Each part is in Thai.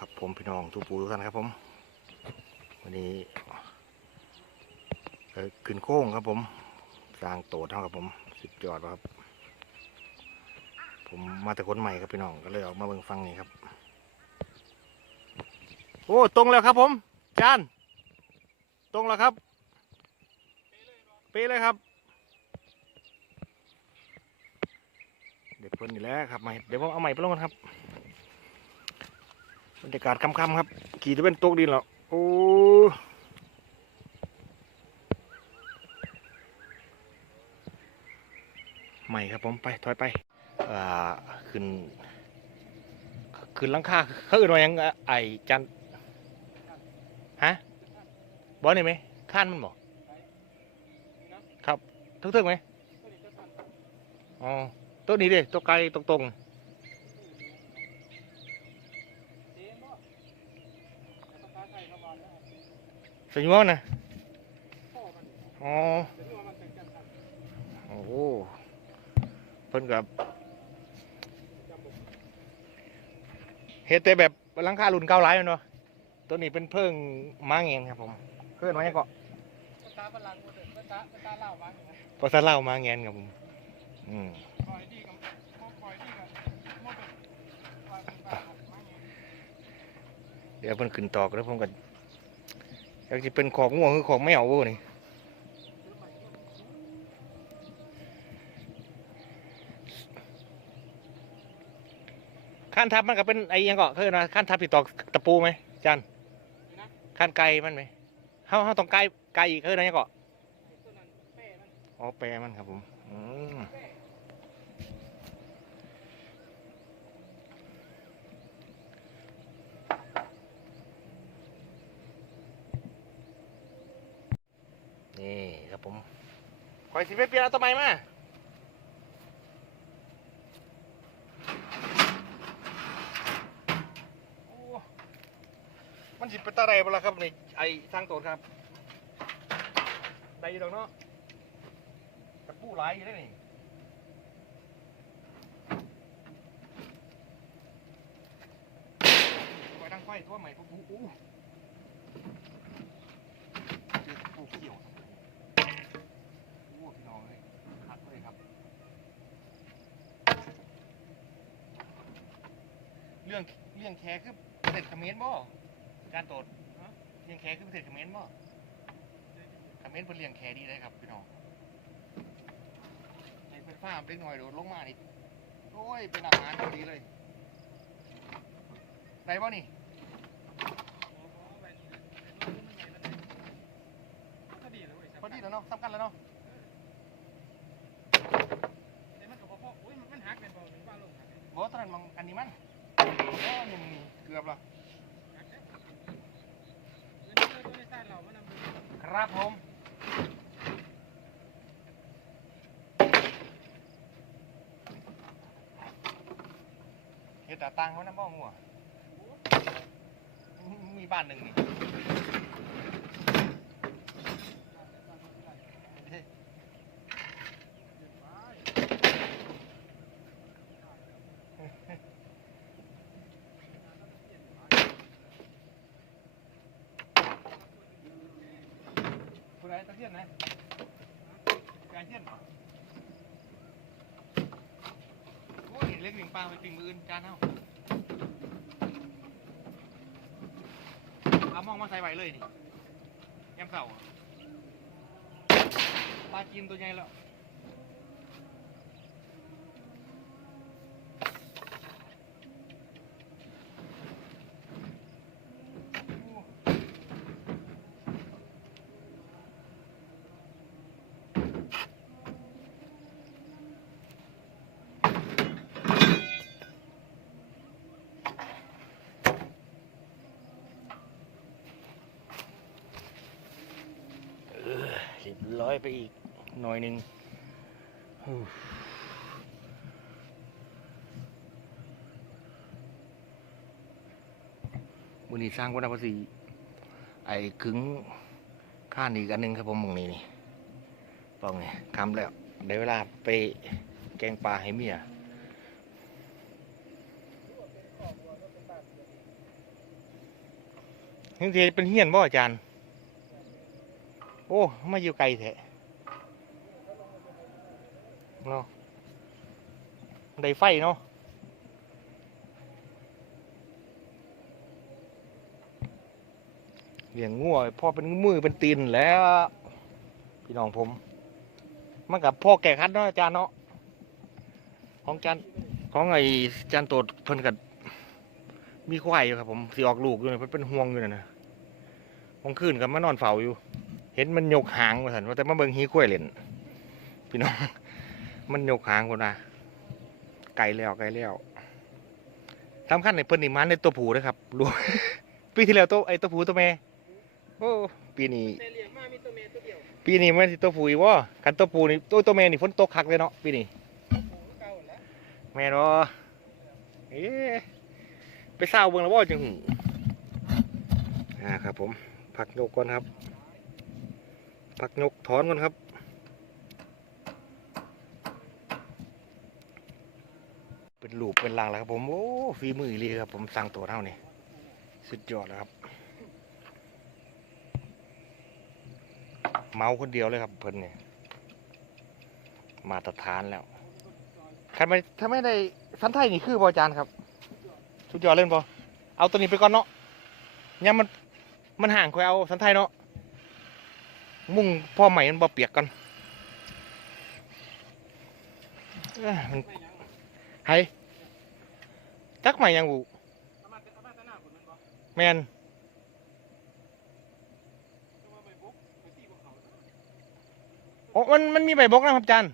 ครับผมพี่น้องทุกปูทุกท่านครับผม วันนี้เออขึ้นโค้งครับผมสร้างโตเท่ากับผมสุดยอดครับ ผมมาแต่คนใหม่ครับพี่น้องก็เลยออกมาเบิ่งฟังนี่ครับ โอ้ตรงแล้วครับผมจานตรงแล้วครับเป๊ะเลยครับเด็กเพิ่นนี่แหละครับมาเดี๋ยวผมเอาใหม่ไปลงกันครับ บรรยากาศค่ำๆครับ ขี่จะเป็นตกดินแล้วโอ้ใหม่ครับผมไปถอยไปอ่าขึ้นขึ้นลังคาเขาอื่นว่ายังไอจันฮะบอสนี่ไหมข้านมันบอกครับทึกๆไหมอ๋อตัวนี้ดิตัวไกลตรงๆ สัญญาณนะอ๋อโอ้โหเพิ่นกับเฮ็ดแต่แบบลังคารุ่นเก่าหลายเนาะตัวนี้เป็นเพิ่งม้าเงนครับผมเพิ่อนว่าหยังก็ภาษาฝรั่งหมดเลยภาษาภาษาลาวบ้างอยู่นะภาษาลาวม้าเงนครับผมอืมปล่อยดีกับปล่อยดีกับหมเลยปล่อยเป็นบ้าบ้างอยู่เดี๋ยวเพิ่นขึ้นตอกแล้วผมก็ อยากจะเป็นของง่วงคือของแมวบ่นี่ขั้นทับมันก็เป็นไอ้ยังก็คือนะขั้นทับติดตอกตะปูไหมจันขั้นไกลมันไหมเฮาเฮาต้องไกลไกลอีกคือนะยังก็ไอ้ตัวนั้นเป้มันอ๋อแปรมันครับผม เป้ นี่ครับ ผมคอยสิไปเปลี่ยนเอาตัวใหม่มาโอ้มันสิเป็นตาไรบ่ล่ะครับนี่ไอ้สร้างโตดครับ ได้อยู่ดอกเนาะกระปูหลายอยู่ได้นี่ไว้ดังไฟตัวใหม่ปุ๊บอู้เจอปูเขียวโอ้พี่น้องเลยคัดเลยครับ เรื่องเรื่องแคร์คือประเทศเขมรบ่การโตดเรื่องแคร์คือประเทศเขมรบ่เขมรเป็นเลี้ยงแคร์ดีเลยครับพี่น้องในไฟฟ้าเล็กหน่อยโดดลงมานี่โอ้ยเป็นอาหารพอดีเลยได้บ่นี่พอดีเลยเว้ยพอดีแล้วเนาะสำคัญแล้วเนาะแต่มันก็พอๆอุ้ยมันหักเป็นเบาหรือว่าลงหักบ่ตอนนั้นมองอันนี้มันโอ้นี่นี่ เกือบละเด้อเงินเดือนตัวในใต้เรามันครับผมเฮ็ดตาตังเขาน้ำบ่งัวมีบ้านหนึ่งนี่ เทียนนะการเทียนเหรอโอ้ยเล็กหนึ่งปลาไปปิงมืออื่นจานเท่าเอามองมาใส่ไว้เลยนี่ยำเสาปลาจีนตัวใหญ่แล้ว รียบร้อยไปอีกหน่อยหนึ่งฮู้มือนี้สร้างวัดภาษีไอ้ขึงข้านอีกอันหนึงครับผมมึงนี่นี่ปองไงคำแล้วได้เวลาไปแกงปลาให้เมียนี่สิเป็นเฮียนบ่อาจารย์ โอ้มาอยู่ไกลแท้เนาะได้ไฟเนาะเลี้ยงงัวพ่อเป็นมือเป็นตีนแล้วพี่น้องผมมันกับพ่อแก่คัดเนาะอาจารย์เนาะของอาจารย์ของไอ้อาจารย์โตดเพิ่นกับมีควายอยู่ครับผมสิออกลูกอยู่นะเพิ่นเป็นห่วงอยู่นะนะวันคืนกับมานอนเฝ้าอยู่ เห็นมันยกหางมาสันว่าแต่มาเบิ่งฮีควายเล่นพี่น้อง มันยกหางคนนะไกลแล้วไกลแล้วสำคัญในเพิ่นนี่มันในตัวผูนะครับรู้ปีที่แล้วตัวไอ้ตัวผูตัวแม่โอ้ปีนี้แต่เลี้ยงมามีตัวเมียตัวเดียวปีนี้มันสิตัวผูอีกวะกันตัวผูนี่ตัวตัวแม่นี่ฝนตกคักเลยเนาะปีนี้โอ้เก่าแล้วแม่นบ่เอ๊ะไปเศร้าเบิ่งแล้วบ่จังหูอ่าครับผมพักยกก่อนครับ พักยกถอนก่อนครับ เป็นลูปเป็นลางแล้วครับผม โอ้ฝีมืออีหลีครับผมสั่งตัวเท่านี่สุดยอดแล้วครับ เมาคนเดียวเลยครับเพิ่นเนี่ยมาตรฐานแล้วใครไม่ถ้าไม่ได้สันไทยนี่คือบอจารย์ครับ สุดยอดเล่นบอเอาตัวนี้ไปก่อนเนาะเนี่ยมันมันห่างคอยเอาสันไทยเนาะ มุ่งพ่อใหม่มันบ่เปียกก่อนเอ้ยมันไฮจักใหม่ยังบุเอามาเอามาแต่หน้าคนนั้นบ่แมนโอ้มันมันมีใบบกนะครับจัน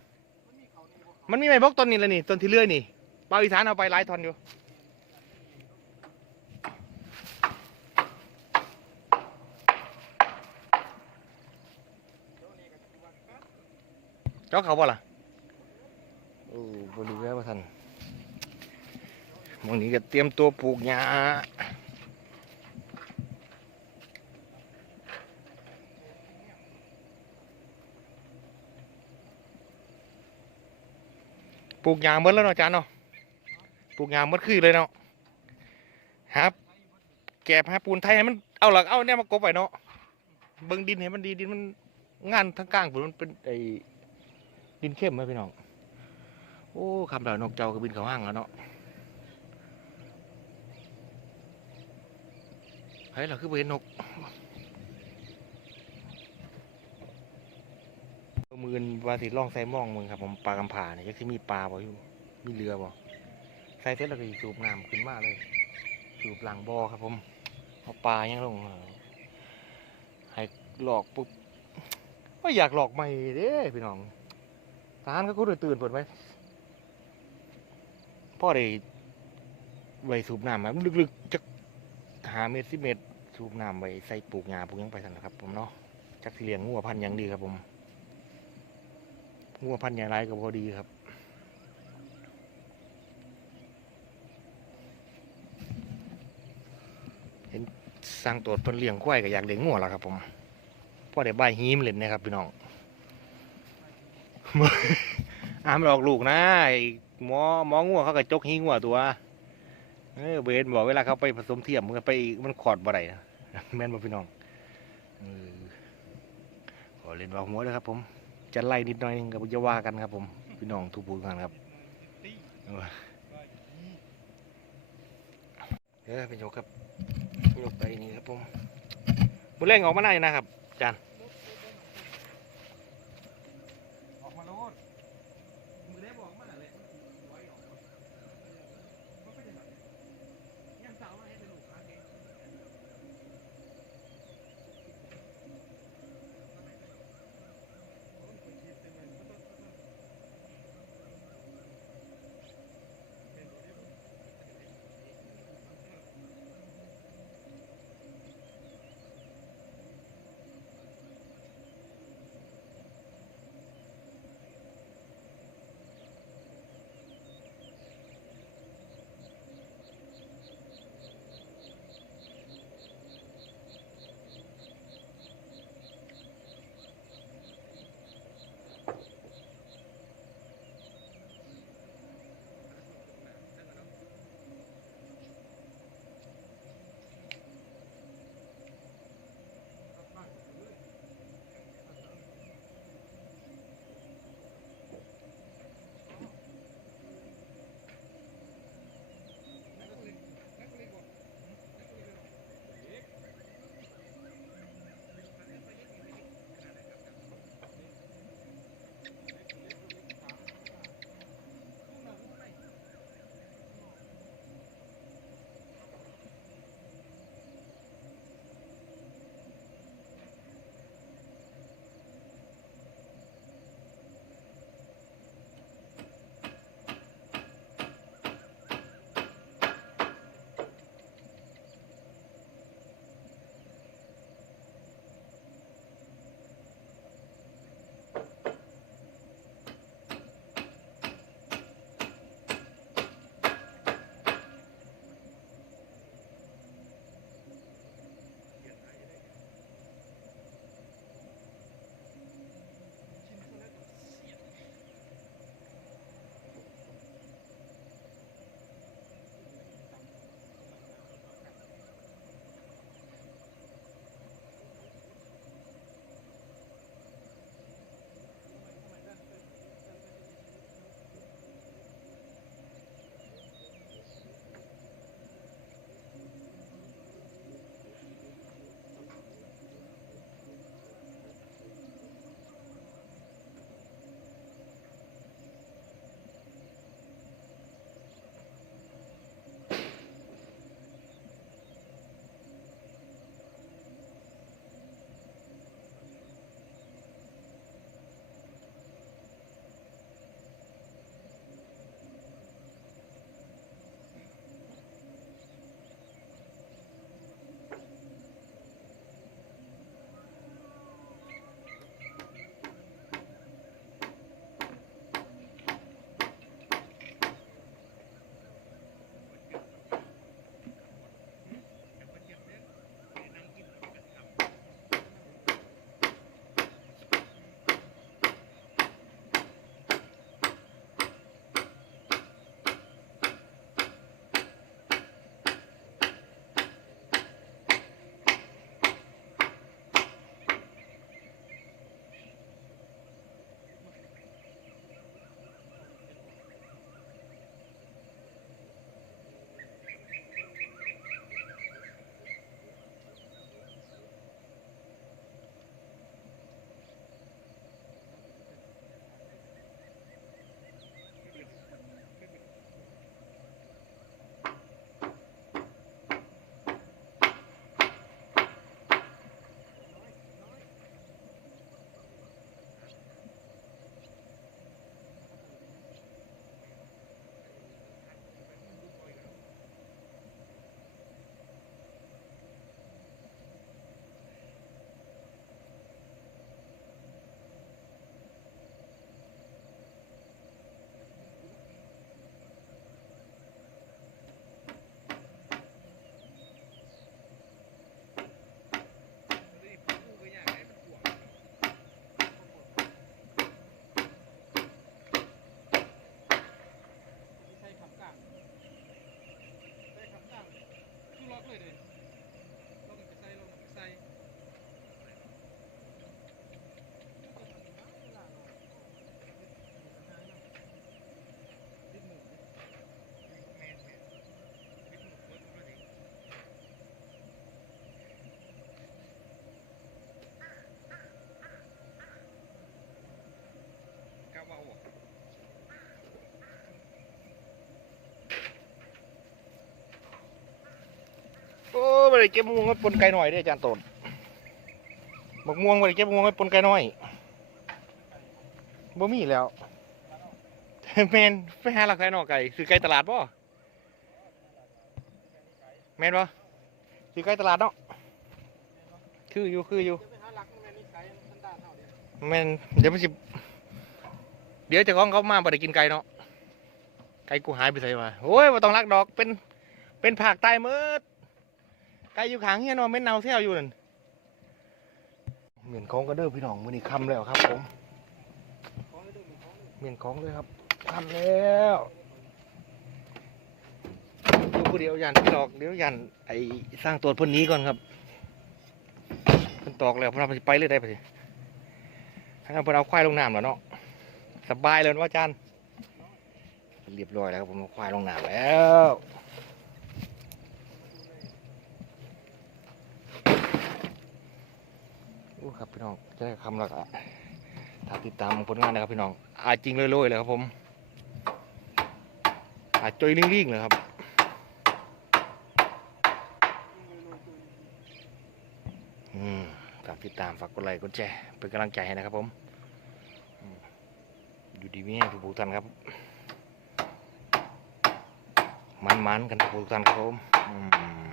มันมีใบบกต้นนี้เลยนี่ต้นที่เลื่อยนี่เปาอีสานเอาไปหลายทอนอยู่ เดี๋ยวนี้ก็สิว่าครับ เจ้าเขาบ่ล่ะโอ้บริเวณว่าท่านมองนี้ก็เตรียมตัวปลูกหญ้าปลูกหญ้าหมดแล้วเนาะอาจารย์เนาะ ปลูกหญ้าหมดคือเลยเนาะครับแกะหาปูนไทยให้มันเอาหลักเอาเนี่ยมากบไว้เนาะ เบิ่งดินให้มันดีดินมันงานทั้งกลางผมมันเป็นไอ ดินเข้มไหมพี่น้อง โอ้คำเหล่านกเจ้าก็บินเขาห้างแล้วเนาะเฮ้ยเราคือเห็นนกมือนวาสิล่องใส่หมองมึงครับผมปลากำผาเนี่ยยังที่มีปลาบ่อยู่ มีเรือบ่ใส่เสร็จแล้วก็สิสูบน้ำขึ้นมาเลยสูบหลังบ่อครับผมเอาปลายังลงให้หลอกปุ๊บว่อยากหลอกใหม่เด้พี่น้อง ทหารก็คุ้นตื่นเปิดไว้พ่อได้ไว้สูบน้ำครับลึกๆจักหาเมตรสิเมตรสูบน้ำไว้ใส่ปลูกหญ้าปลูกยังไปสั่นนะครับผมเนาะจักเลี้ยงงัวพันธุ์ยังดีครับผมงัวพันธุ์หยังไรก็พอดีครับเห็นสร้างตัวเพิ่นเลี้ยงควายก็อยากเลี้ยงงัวแล้วครับผมพ่อได้บายฮีมเล่นนะครับพี่น้อง อามนออกลูกนะไอหมอหมองัวเขาก็จกหิ้งงัวตัวเออเบนบอกเวลาเขาไปผสมเทียมมันไปมันขอดบ่ได้นะแม่นบ่พี่น้องออขอเล่นว่าหัวเลยครับ ผมจะไล่นิดหน่อยหนึงกับจะว่ากันครับ ผมพี่น้องทุกผู้กันครับเออเออเป็นโยกครับยกไปนี่ครับผมบุเร่งออกมาได้นะครับอาจาร ได้เก็บมะม่วงไว้ปนไก่หน่อยด้ออาจารย์โตนมะม่วงบ่ได้เก็บมะม่วงไว้ปนไก่หน้อยบ่มีแล้วแมนไปหาหลักไก่นอกไก่ซื้อไก่ตลาดป่ะแมนป่ะซื้อไก่ตลาดเนาะคืออยู่คืออยู่แมนเมนเดี๋ยวมันสิเดี๋ยวเจะของเขามาบ่ได้กินไก่เนาะไก่กูหายไปใส่มาโอ้ยบ่ต้องรักดอกเป็นเป็นผักตายมืด ไก่อยู่ขางเฮียเนาะเม็ดเนาแซวอยู่นั่นเหมือนของก็เด้อพี่น้องมือนี้ค่ำแล้วครับผมเลยเด้อมีของเลยเหมือนของเลยครับคำแล้วอยู่ผู้เดียวยันพี่ดอกเดี๋ยวยันไอ้สร้างตัวพ่นนี้ก่อนครับเพิ่นตอกแล้วเพิ่นเอาไปไปเลยได้ปะสิให้เอาเพิ่นเอาควายลงน้ำแล้วเนาะสบายเลยเนาจารย์เรียบร้อยแล้วครับผมเอาควายลงน้ำแล้ว อู้ครับพี่น้องจะได้คำแล้วก็ถ้าติดตามผลงานนะครับพี่น้องอาจจริงเลยๆเลยครับผมอาจจอยลิงๆเลยครับอืมฝากติดตามฝากกดไลค์กดแชร์เป็นกำลังใจให้นะครับผมอยู่ดีมีแห้งทุกผู้ท่านครับ มันๆกันทุกผู้ท่านครับผมอืม